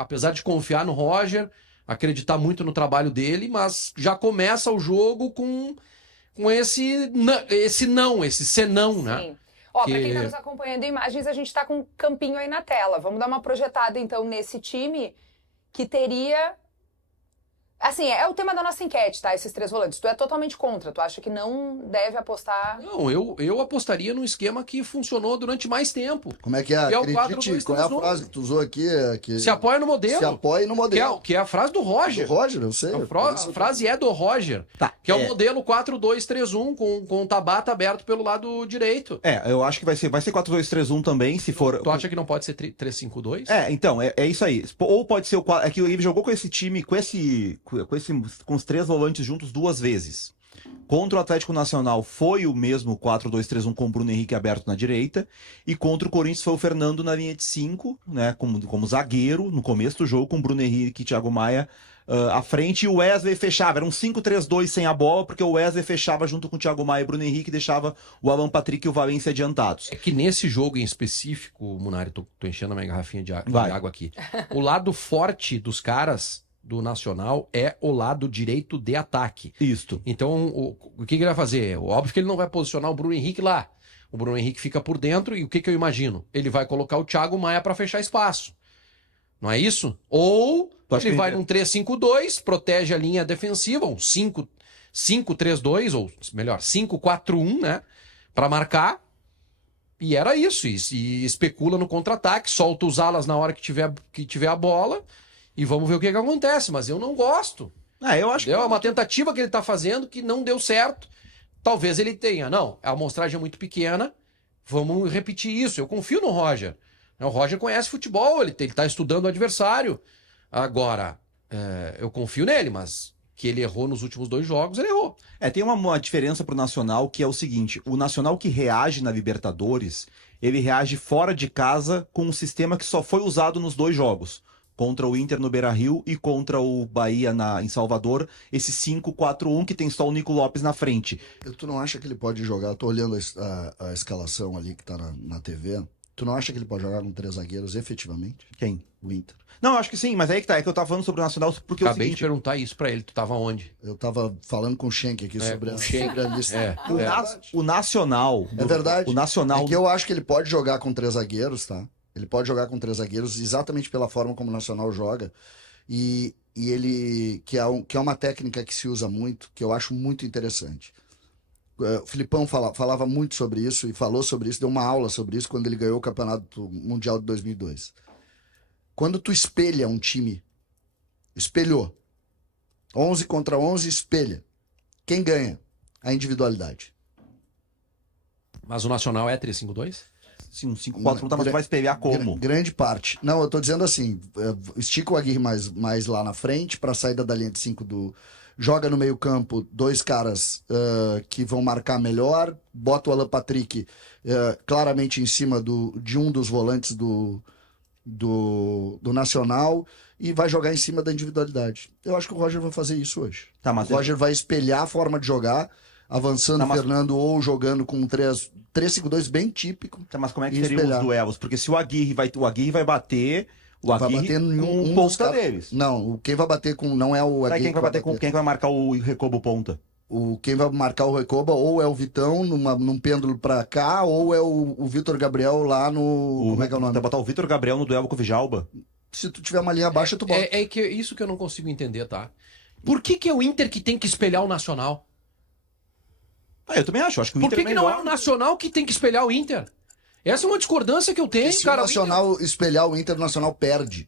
apesar de confiar no Roger, acreditar muito no trabalho dele, mas já começa o jogo com esse senão, né? Sim. Ó, pra quem tá nos acompanhando em imagens, a gente tá com um campinho aí na tela. Vamos dar uma projetada, então, nesse time que teria... Assim, é o tema da nossa enquete, tá? Esses 3 volantes. Tu é totalmente contra, tu acha que não deve apostar... Não, eu apostaria num esquema que funcionou durante mais tempo. Como é que é? Que é o Acredite, 4-2-3-1. qual é a frase que tu usou aqui? Se apoia no modelo. Se apoia no modelo. Que é a frase do Roger. Do Roger, eu sei. A frase é do Roger. Tá, que é o modelo 4-2-3-1, com o Tabata aberto pelo lado direito. Eu acho que vai ser 4-2-3-1 também, se for... Tu acha que não pode ser 3-5-2? Então, é isso aí. Ou pode ser o 4... É que ele jogou com esse time, com os 3 volantes juntos 2 vezes. Contra o Atlético Nacional foi o mesmo 4-2-3-1 com o Bruno Henrique aberto na direita. E contra o Corinthians foi o Fernando na linha de 5, né, como zagueiro, no começo do jogo, com o Bruno Henrique e Thiago Maia à frente. E o Wesley fechava. Era um 5-3-2 sem a bola, porque o Wesley fechava junto com o Thiago Maia e o Bruno Henrique e deixava o Alan Patrick e o Valência adiantados. É que nesse jogo em específico, Munari, tô enchendo a minha garrafinha de água aqui. O lado forte dos caras do Nacional é o lado direito de ataque. Isto. Então, o que ele vai fazer? Óbvio que ele não vai posicionar o Bruno Henrique lá. O Bruno Henrique fica por dentro e o que eu imagino? Ele vai colocar o Thiago Maia para fechar espaço. Não é isso? Ou ele vai num 3-5-2, protege a linha defensiva, um 5-3-2, ou melhor, 5-4-1, né? Para marcar. E era isso. E especula no contra-ataque, solta os alas na hora que tiver a bola. E vamos ver o que acontece, mas eu não gosto. Eu acho que... É uma tentativa que ele tá fazendo que não deu certo. Talvez ele tenha. Não, a amostragem é muito pequena. Vamos repetir isso. Eu confio no Roger. O Roger conhece futebol, ele tá estudando o adversário. Agora, eu confio nele, mas que ele errou nos últimos 2 jogos, ele errou. Tem uma diferença pro Nacional, que é o seguinte: o Nacional que reage na Libertadores, ele reage fora de casa com um sistema que só foi usado nos 2 jogos. Contra o Inter no Beira-Rio e contra o Bahia em Salvador, esse 5-4-1 que tem só o Nico Lopes na frente. Tu não acha que ele pode jogar? Eu tô olhando a escalação ali que tá na TV. Tu não acha que ele pode jogar com 3 zagueiros efetivamente? Quem? O Inter. Não, eu acho que sim, mas aí que tá. É que eu tava falando sobre o Nacional porque Acabei é o seguinte... de perguntar isso pra ele. Tu tava onde? Eu tava falando com o Schenck aqui sobre a lista. O Nacional... É verdade. O Nacional... É que eu acho que ele pode jogar com 3 zagueiros, tá? Ele pode jogar com 3 zagueiros exatamente pela forma como o Nacional joga. E ele... Que é uma técnica que se usa muito, que eu acho muito interessante. O Filipão falava muito sobre isso e falou sobre isso, deu uma aula sobre isso quando ele ganhou o Campeonato Mundial de 2002. Quando tu espelha um time, espelhou, 11 contra 11, espelha. Quem ganha? A individualidade. Mas o Nacional é 3-5-2? Sim, um 5-4-1, mas tu vai espelhar como? Grande parte. Não, eu tô dizendo assim, estica o Aguirre mais lá na frente para a saída da linha de 5 joga no meio campo 2 caras que vão marcar melhor, bota o Alan Patrick claramente em cima de um dos volantes do Nacional e vai jogar em cima da individualidade. Eu acho que o Roger vai fazer isso hoje. Tá, mas o Roger vai espelhar a forma de jogar, avançando o Fernando ou jogando com 3-5-2 bem típico. Tá, mas como é que seriam os duelos? Porque se o Aguirre vai bater... O Aguirre vai bater um ponta deles. Não, quem vai bater com... Não é o Aguirre. Quem vai bater com quem vai marcar o Recobo ponta? Quem vai marcar o Recoba ou é o Vitão num pêndulo pra cá, ou é o Vitor Gabriel lá no... como é que é o nome? Vai botar o Vitor Gabriel no duelo com o Vijalba? Se tu tiver uma linha baixa, tu bota. É que isso que eu não consigo entender, tá? Por que é o Inter que tem que espelhar o Nacional? Eu também acho. Acho que o Por Inter que não é o Nacional que tem que espelhar o Inter? Essa é uma discordância que eu tenho, se cara. Se o Nacional espelhar o Inter perde.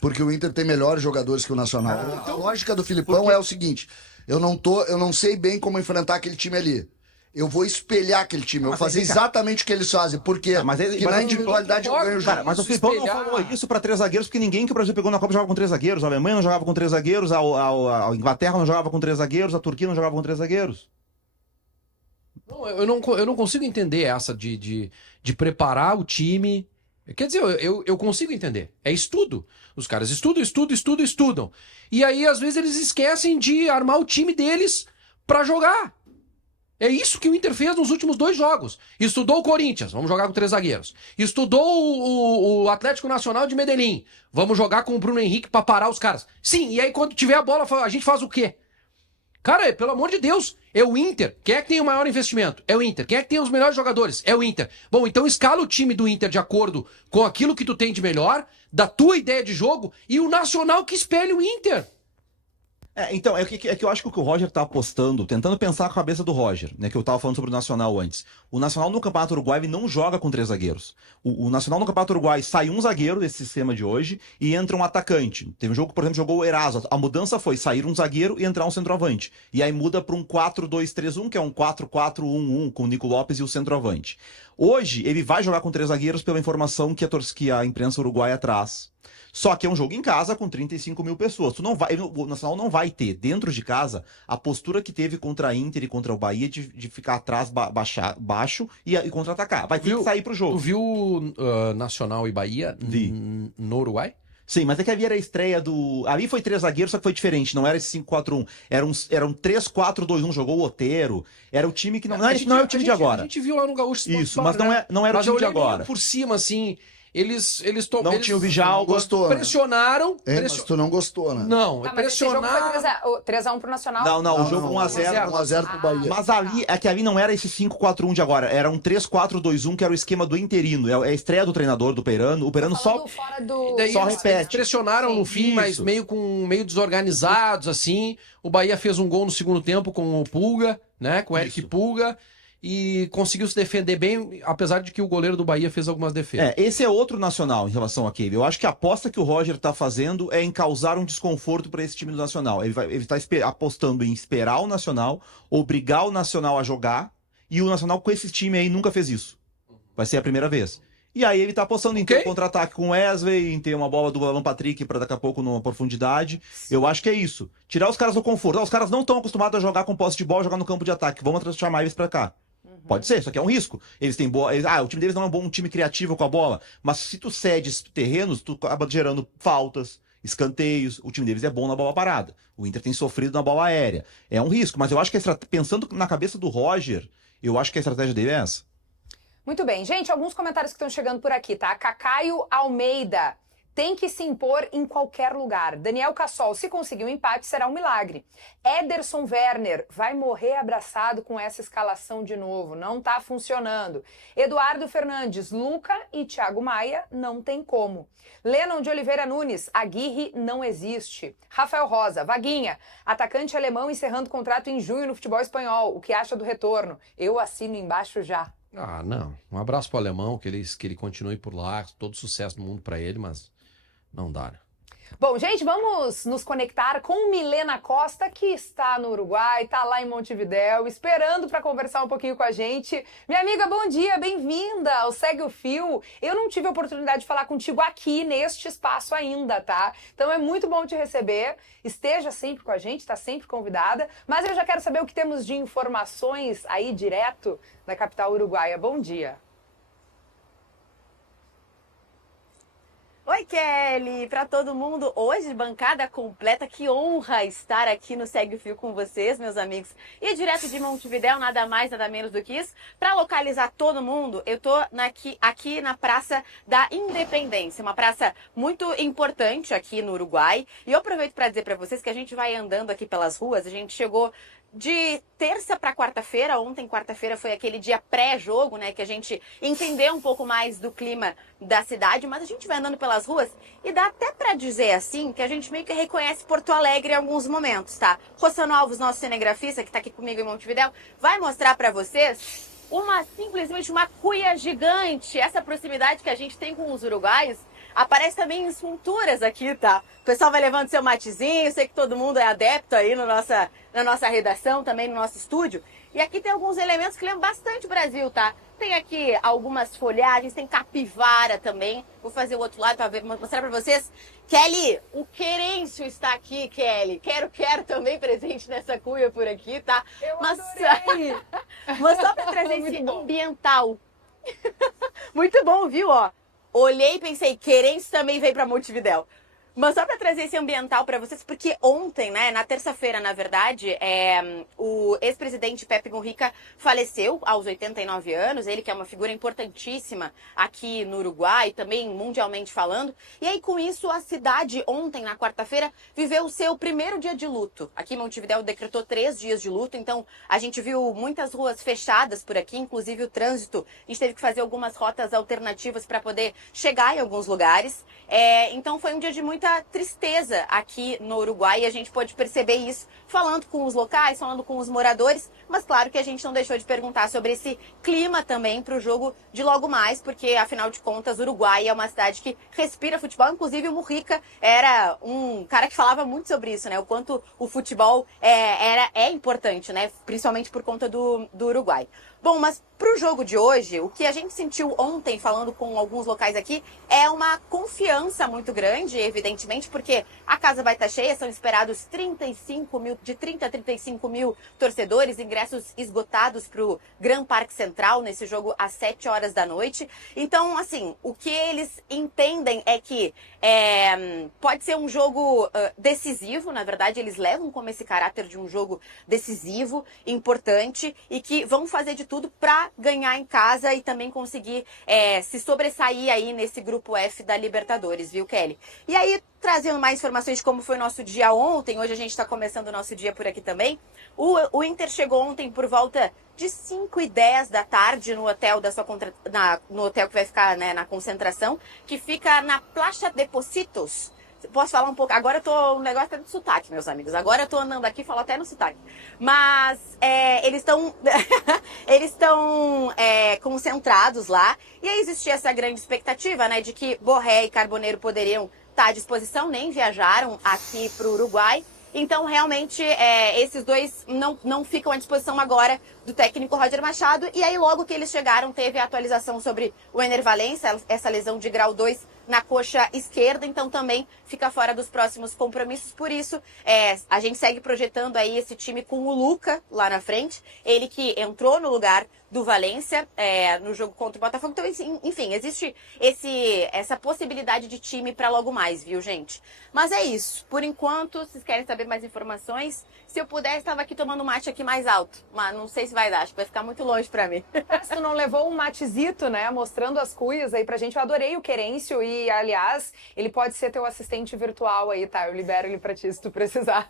Porque o Inter tem melhores jogadores que o Nacional. A lógica do Filipão é o seguinte: eu não sei bem como enfrentar aquele time ali. Eu vou espelhar aquele time, eu vou fazer exatamente o que eles fazem. Porque na individualidade eu ganho o jogo. Mas o Filipão não falou isso pra 3 zagueiros, porque ninguém que o Brasil pegou na Copa jogava com 3 zagueiros. A Alemanha não jogava com 3 zagueiros, a Inglaterra não jogava com 3 zagueiros, a Turquia não jogava com 3 zagueiros. Não, eu não consigo entender essa de preparar o time. Quer dizer, eu consigo entender. É estudo. Os caras estudam. E aí, às vezes, eles esquecem de armar o time deles pra jogar. É isso que o Inter fez nos últimos 2 jogos. Estudou o Corinthians, vamos jogar com 3 zagueiros. Estudou o Atlético Nacional de Medellín, vamos jogar com o Bruno Henrique pra parar os caras. Sim, e aí quando tiver a bola, a gente faz o quê? Cara, pelo amor de Deus, é o Inter. Quem é que tem o maior investimento? É o Inter. Quem é que tem os melhores jogadores? É o Inter. Bom, então escala o time do Inter de acordo com aquilo que tu tem de melhor, da tua ideia de jogo, e o Nacional que espelhe o Inter. Então, é que eu acho que o Roger tá apostando, tentando pensar a cabeça do Roger, né? Que eu tava falando sobre o Nacional antes. O Nacional no Campeonato Uruguai ele não joga com 3 zagueiros. O Nacional no Campeonato Uruguai sai um zagueiro desse sistema de hoje e entra um atacante. Teve um jogo, por exemplo, jogou o Eraso. A mudança foi sair um zagueiro e entrar um centroavante. E aí muda para um 4-2-3-1, que é um 4-4-1-1, com o Nico Lopes e o centroavante. Hoje, ele vai jogar com 3 zagueiros pela informação que a imprensa uruguaia traz. Só que é um jogo em casa com 35 mil pessoas. O Nacional não vai ter, dentro de casa, a postura que teve contra a Inter e contra o Bahia de ficar atrás, baixo e contra-atacar. Vai ter que sair pro jogo. Tu viu Nacional e Bahia no Uruguai? Sim, mas é que ali era a estreia do... Ali foi 3 zagueiros, só que foi diferente. Não era esse 5-4-1. Era um 3-4-2-1. Jogou o Otero. Era o time que não é o time de agora. A gente viu lá no Gaúcho. Isso, mas não era o time de agora. Por cima, assim... Eles não tinha o Vijal, gostou, pressionaram. Né? Mas tu não gostou, né? Não, Tá, pressionaram. Esse jogo foi 3x1 pro Nacional? Não, o jogo 1x0. 1x0 pro Bahia. Mas ali, é que ali não era esse 5-4-1 de agora, era um 3-4-2-1, que era o esquema do interino. É a estreia do treinador, do Peirano. O Peirano só repete. Eles pressionaram no fim, mas meio desorganizados, assim. O Bahia fez um gol no segundo tempo com o Pulga, né? Com o Eric Pulga. E conseguiu se defender bem, apesar de que o goleiro do Bahia fez algumas defesas. Esse é outro Nacional em relação àquele. Eu acho que a aposta que o Roger tá fazendo é em causar um desconforto para esse time do Nacional. Ele tá apostando em esperar o Nacional, obrigar o Nacional a jogar, e o Nacional com esse time aí nunca fez isso. Vai ser a primeira vez. E aí ele tá apostando em ter um contra-ataque com o Wesley, em ter uma bola do Alan Patrick para daqui a pouco numa profundidade. Eu acho que é isso. Tirar os caras do conforto. Os caras não estão acostumados a jogar com posse de bola, jogar no campo de ataque. Vamos chamar eles para cá. Pode ser, só que é um risco. Eles têm boa. O time deles não é um time criativo com a bola. Mas se tu cedes terrenos, tu acaba gerando faltas, escanteios. O time deles é bom na bola parada. O Inter tem sofrido na bola aérea. É um risco, mas eu acho que pensando na cabeça do Roger, eu acho que a estratégia dele é essa. Muito bem. Gente, alguns comentários que estão chegando por aqui, tá? Cacaio Almeida. Tem que se impor em qualquer lugar. Daniel Cassol, se conseguir um empate, será um milagre. Ederson Werner, vai morrer abraçado com essa escalação de novo. Não tá funcionando. Eduardo Fernandes, Luca e Thiago Maia, não tem como. Lennon de Oliveira Nunes, Aguirre não existe. Rafael Rosa, Vaguinha, atacante alemão encerrando contrato em junho no futebol espanhol. O que acha do retorno? Eu assino embaixo já. Ah, não. Um abraço pro alemão, que ele continue por lá. Todo sucesso do mundo pra ele, mas... não dá, né? Bom, gente, vamos nos conectar com Milena Costa, que está no Uruguai, está lá em Montevidéu, esperando para conversar um pouquinho com a gente. Minha amiga, bom dia, bem-vinda ao Segue o Fio. Eu não tive a oportunidade de falar contigo aqui neste espaço ainda, tá? Então é muito bom te receber. Esteja sempre com a gente, está sempre convidada. Mas eu já quero saber o que temos de informações aí direto da capital uruguaia. Bom dia. Oi, Kelly! Para todo mundo, hoje bancada completa, que honra estar aqui no Segue o Fio com vocês, meus amigos. E direto de Montevidéu, nada mais, nada menos do que isso. Para localizar todo mundo, eu tô aqui na Praça da Independência, uma praça muito importante aqui no Uruguai. E eu aproveito para dizer para vocês que a gente vai andando aqui pelas ruas, a gente chegou de terça para quarta-feira. Ontem, quarta-feira, foi aquele dia pré-jogo, né? Que a gente entendeu um pouco mais do clima da cidade. Mas a gente vai andando pelas ruas e dá até para dizer, assim, que a gente meio que reconhece Porto Alegre em alguns momentos, tá? Rossano Alves, nosso cinegrafista, que tá aqui comigo em Montevidéu, vai mostrar para vocês simplesmente uma cuia gigante. Essa proximidade que a gente tem com os uruguaios aparece também em esculturas aqui, tá? O pessoal vai levando seu matezinho, sei que todo mundo é adepto aí na nossa redação, também no nosso estúdio. E aqui tem alguns elementos que lembram bastante o Brasil, tá? Tem aqui algumas folhagens, tem capivara também. Vou fazer o outro lado para mostrar para vocês. Kelly, o Querêncio está aqui, Kelly. Quero também presente nessa cuia por aqui, tá? Mas só para trazer esse ambiental. Muito bom, viu, ó? Olhei e pensei, Querêncio também veio para Montevidéu. Mas só para trazer esse ambiental para vocês, porque ontem, né, na terça-feira, na verdade, o ex-presidente Pepe Mujica faleceu aos 89 anos, ele que é uma figura importantíssima aqui no Uruguai, também mundialmente falando. E aí, com isso, a cidade ontem, na quarta-feira, viveu o seu primeiro dia de luto. Aqui em Montevidéu decretou 3 dias de luto, então a gente viu muitas ruas fechadas por aqui, inclusive o trânsito. A gente teve que fazer algumas rotas alternativas para poder chegar em alguns lugares. Então foi um dia de muita tristeza aqui no Uruguai e a gente pôde perceber isso falando com os locais, falando com os moradores, mas claro que a gente não deixou de perguntar sobre esse clima também para o jogo de logo mais, porque afinal de contas o Uruguai é uma cidade que respira futebol, inclusive o Mujica era um cara que falava muito sobre isso, né, o quanto o futebol é importante, né, principalmente por conta do Uruguai. Bom, mas para o jogo de hoje, o que a gente sentiu ontem, falando com alguns locais aqui, é uma confiança muito grande, evidentemente, porque a casa vai estar cheia, são esperados 35 mil, de 30 a 35 mil torcedores, ingressos esgotados para o Gran Parque Central, nesse jogo às 7 horas da noite. Então, assim, o que eles entendem é que pode ser um jogo decisivo, na verdade, eles levam como esse caráter de um jogo decisivo, importante, e que vão fazer de tudo para ganhar em casa e também conseguir se sobressair aí nesse grupo F da Libertadores, viu, Kelly? E aí, trazendo mais informações de como foi o nosso dia ontem, hoje a gente está começando o nosso dia por aqui também, o Inter chegou ontem por volta de 5h10 da tarde no hotel no hotel que vai ficar, né, na concentração, que fica na Plaza de Pocitos. Posso falar um pouco? Agora eu tô... O negócio é do sotaque, meus amigos. Agora eu tô andando aqui e falo até no sotaque. Mas eles estão eles estão concentrados lá. E aí existia essa grande expectativa, né? De que Borré e Carboneiro poderiam estar à disposição. Nem viajaram aqui pro Uruguai. Então, realmente, esses dois não ficam à disposição agora do técnico Roger Machado. E aí, logo que eles chegaram, teve a atualização sobre o Ener Valencia, essa lesão de grau 2 na coxa esquerda. Então, também fica fora dos próximos compromissos. Por isso, a gente segue projetando aí esse time com o Luca lá na frente. Ele que entrou no lugar do Valencia no jogo contra o Botafogo. Então, enfim, existe essa possibilidade de time para logo mais, viu, gente? Mas é isso. Por enquanto, vocês querem saber mais informações? Se eu puder, estava aqui tomando mate aqui mais alto. Mas não sei se vai dar, acho que vai ficar muito longe para mim. Se tu não levou um matezito, né, mostrando as cuias aí pra gente, eu adorei o Querêncio e, aliás, ele pode ser teu assistente virtual aí, tá? Eu libero ele pra ti se tu precisar.